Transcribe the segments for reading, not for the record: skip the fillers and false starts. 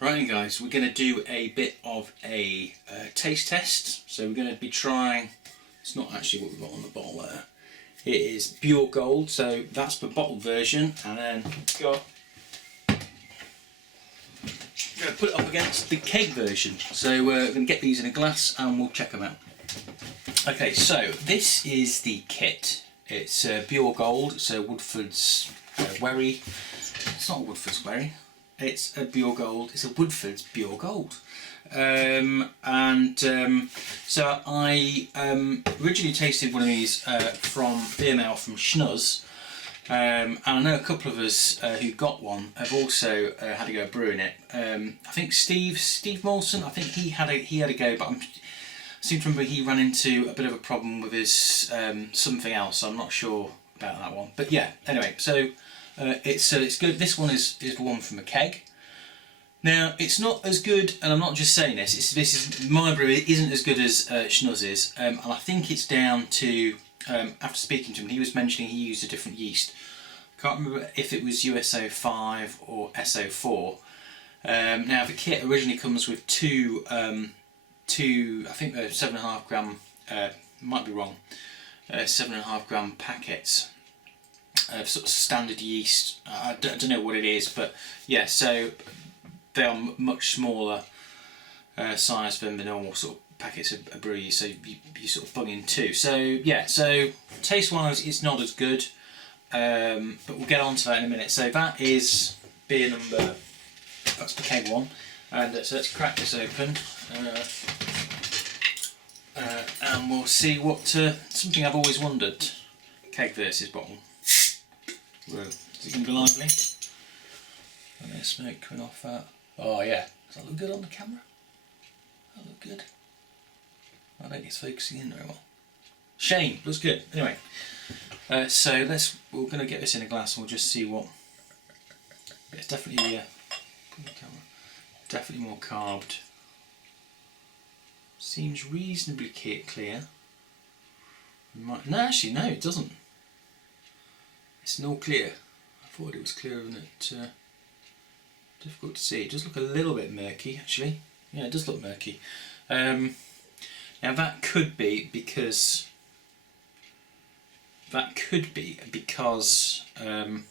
Right guys, we're going to do a bit of a taste test. So we're going to be trying, it's not actually what we've got on the bottle there. It is Bure Gold, so that's the bottled version, and then we've got, I'm going to put it up against the keg version. So we're going to get these in a glass and we'll check them out. Okay, so this is the kit. It's Bure Gold, so Woodfordes Bure. It's not a Woodfordes Bure. It's a Bure Gold. It's a Woodfordes Bure Gold. So I originally tasted one of these from Beer Mail from Schnuz, and I know a couple of us who got one have also had a go at brewing it. I think Steve Molson, I think he had a go, but I seem to remember he ran into a bit of a problem with his something else. So I'm not sure about that one, but yeah. Anyway, so. It's good. This one is the one from a keg. Now it's not as good, and I'm not just saying this. This is my brew. It isn't as good as Schnuz's, and I think it's down to after speaking to him, he was mentioning he used a different yeast. I can't remember if it was USO5 or SO4. Now the kit originally comes with two I think they're 7.5 gram. Might be wrong. 7.5 gram packets. Sort of standard yeast. I don't know what it is, but yeah, so they are much smaller size than the normal sort of packets of brew yeast, so you sort of bung in two. So yeah, so taste wise it's not as good, but we'll get on to that in a minute. So that is beer number, that's the keg one, and so let's crack this open and we'll see what, something I've always wondered, keg versus bottle. Whoa. Is it going to be lively? And there's smoke coming off that. Oh yeah. Does that look good on the camera? That look good? I don't think it's focusing in very well. Shame. Looks good. Anyway. So we're going to get this in a glass and we'll just see what. It's definitely put the camera. Definitely more carbed. Seems reasonably clear. No, actually no, it doesn't. It's not clear. I thought it was clearer than it. Difficult to see. It does look a little bit murky, actually. Yeah, it does look murky. Now that could be because. Come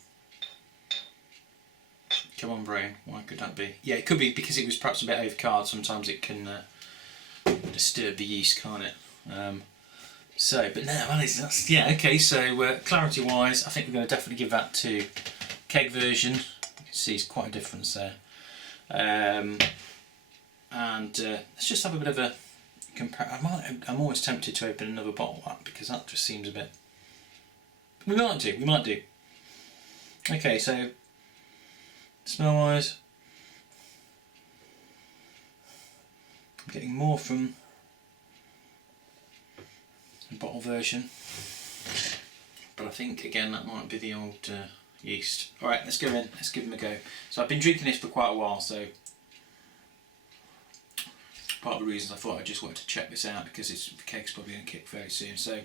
on, brain. Why could that be? Yeah, it could be because it was perhaps a bit overcard. Sometimes it can disturb the yeast, can't it? But now, that's yeah, okay, so clarity wise, I think we're going to definitely give that to keg version. You can see it's quite a difference there. Let's just have a bit of a compare. I'm always tempted to open another bottle of that because that just seems a bit. We might do. Okay, so smell wise, I'm getting more from bottle version, but I think again that might be the old yeast. Alright, let's go in, let's give them a go. So I've been drinking this for quite a while, so part of the reason I thought I just wanted to check this out because the keg's probably going to kick very soon. So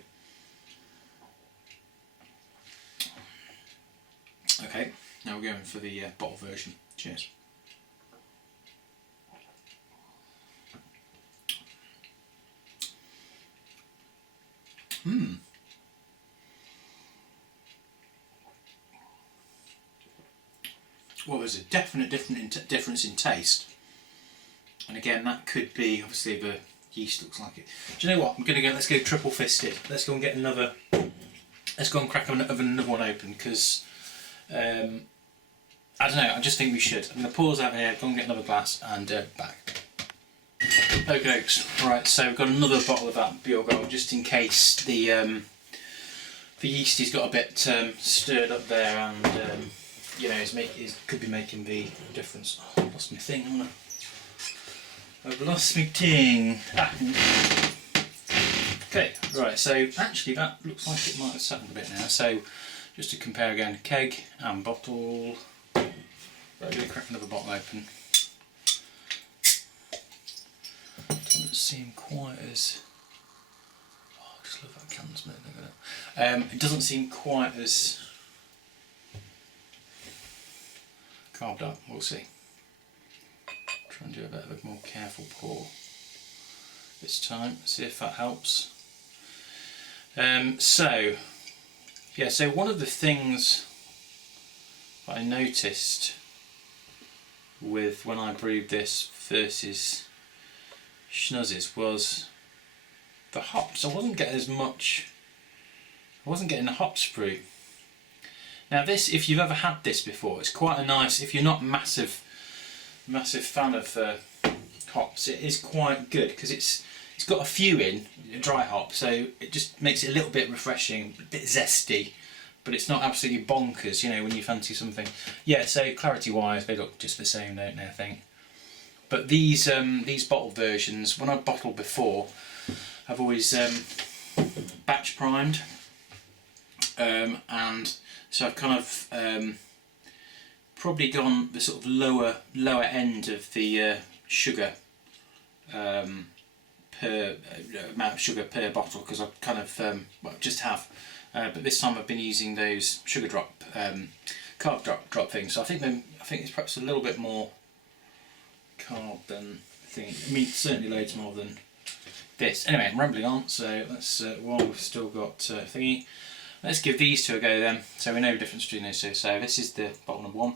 okay, now we're going for the bottle version. Cheers. Well, there's a definite difference in taste, and again that could be obviously the yeast looks like it. Do you know what? Let's go triple fisted. Let's go and get another. Let's go and crack another one open because I don't know. I just think we should. I'm going to pause out here, go and get another glass, and back. Okay, right. So we've got another bottle of that Bure Gold just in case the yeast has got a bit stirred up there and. You know, it could be making the difference. Oh, I've lost my thing, I've lost my thing. Okay, right, so actually that looks like it might have settled a bit now. So just to compare again, keg and bottle. Right, I'm going to crack another bottle open. Doesn't seem quite as. Oh, I just love that can's moving. It doesn't seem quite as carved up, we'll see. do a bit of a more careful pour this time, see if that helps. So one of the things I noticed with when I brewed this versus Schnuzz's was the hops. I wasn't getting as much, I wasn't getting the hops through. Now this, if you've ever had this before, it's quite a nice, if you're not massive fan of hops, it is quite good because it's got a few in, dry hop, so it just makes it a little bit refreshing, a bit zesty, but it's not absolutely bonkers, you know, when you fancy something. Yeah, so clarity wise, they look just the same, don't they, I think. But these bottled versions, when I've bottled before, I've always batch primed, and so I've kind of probably gone the sort of lower end of the sugar per amount of sugar per bottle, because I kind of well, just have. But this time I've been using those sugar drop, carb drop things. So I think it's perhaps a little bit more carb than I mean, certainly loads more than this. Anyway, I'm rambling on. So let's while we've still got thingy, let's give these two a go then. So we know the difference between those two. So this is the bottle number 1.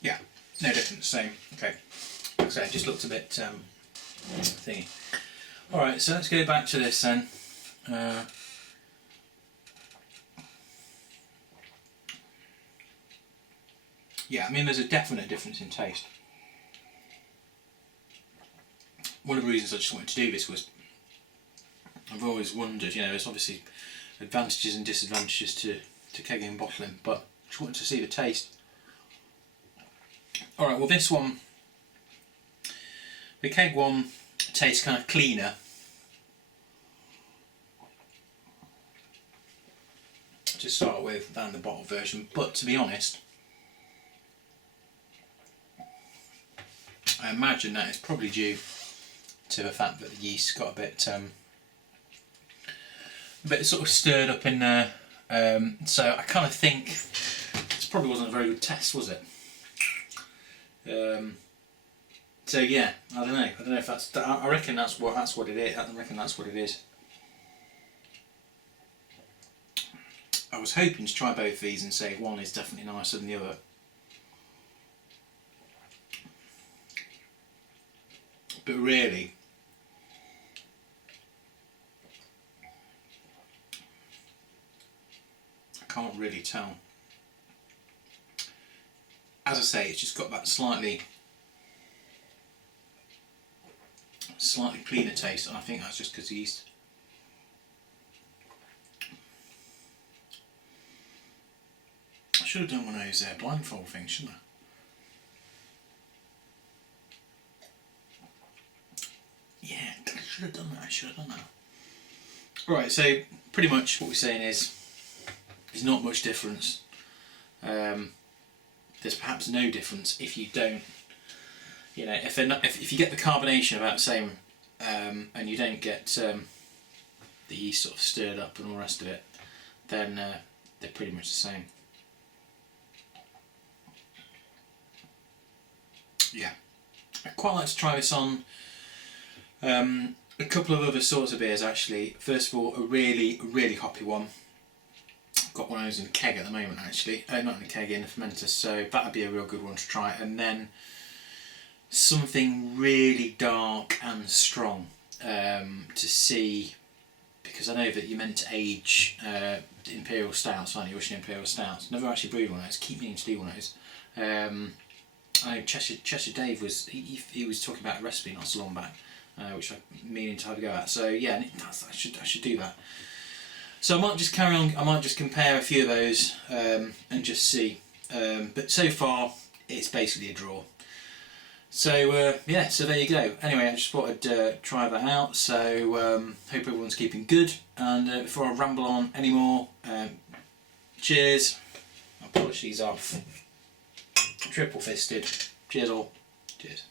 Yeah, no difference. Same. Okay. So it just looked a bit thingy. Alright, so let's go back to this then. Yeah, I mean there's a definite difference in taste. One of the reasons I just wanted to do this was I've always wondered, you know, there's obviously advantages and disadvantages to kegging and bottling, but I just wanted to see the taste. Alright, well this one, the keg one tastes kind of cleaner. To start with than the bottle version, but to be honest, I imagine that it's probably due to the fact that the yeast got a bit sort of stirred up in there. So I kind of think this probably wasn't a very good test, was it? So yeah, I don't know if that's. I reckon that's what it is. I reckon that's what it is. I was hoping to try both these and say one is definitely nicer than the other. But really, I can't really tell. As I say, it's just got that slightly cleaner taste, and I think that's just because the yeast. I should have done one of those blindfold things, shouldn't I? Yeah, I should have done that. Right, so pretty much what we're saying is there's not much difference. There's perhaps no difference if you don't, you know, if you get the carbonation about the same, and you don't get the yeast sort of stirred up and all the rest of it, then they're pretty much the same. Yeah, I'd quite like to try this on a couple of other sorts of beers actually. First of all, a really hoppy one. I've got one of those in a keg at the moment actually, not in a keg, in a fermenter, so that would be a real good one to try. And then something really dark and strong to see, because I know that you're meant to age imperial stouts, aren't you, Russian imperial stouts. Never actually brewed one of those, keep meaning to do one of those. I know Cheshire Dave was he was talking about a recipe not so long back, which I'm meaning to have a go at. So yeah, I should do that. So I might just carry on. I might just compare a few of those and just see. But so far, it's basically a draw. So yeah, so there you go. Anyway, I just thought I'd try that out. So hope everyone's keeping good. And before I ramble on anymore, cheers. I'll polish these off. Triple fisted. Cheers all. Cheers.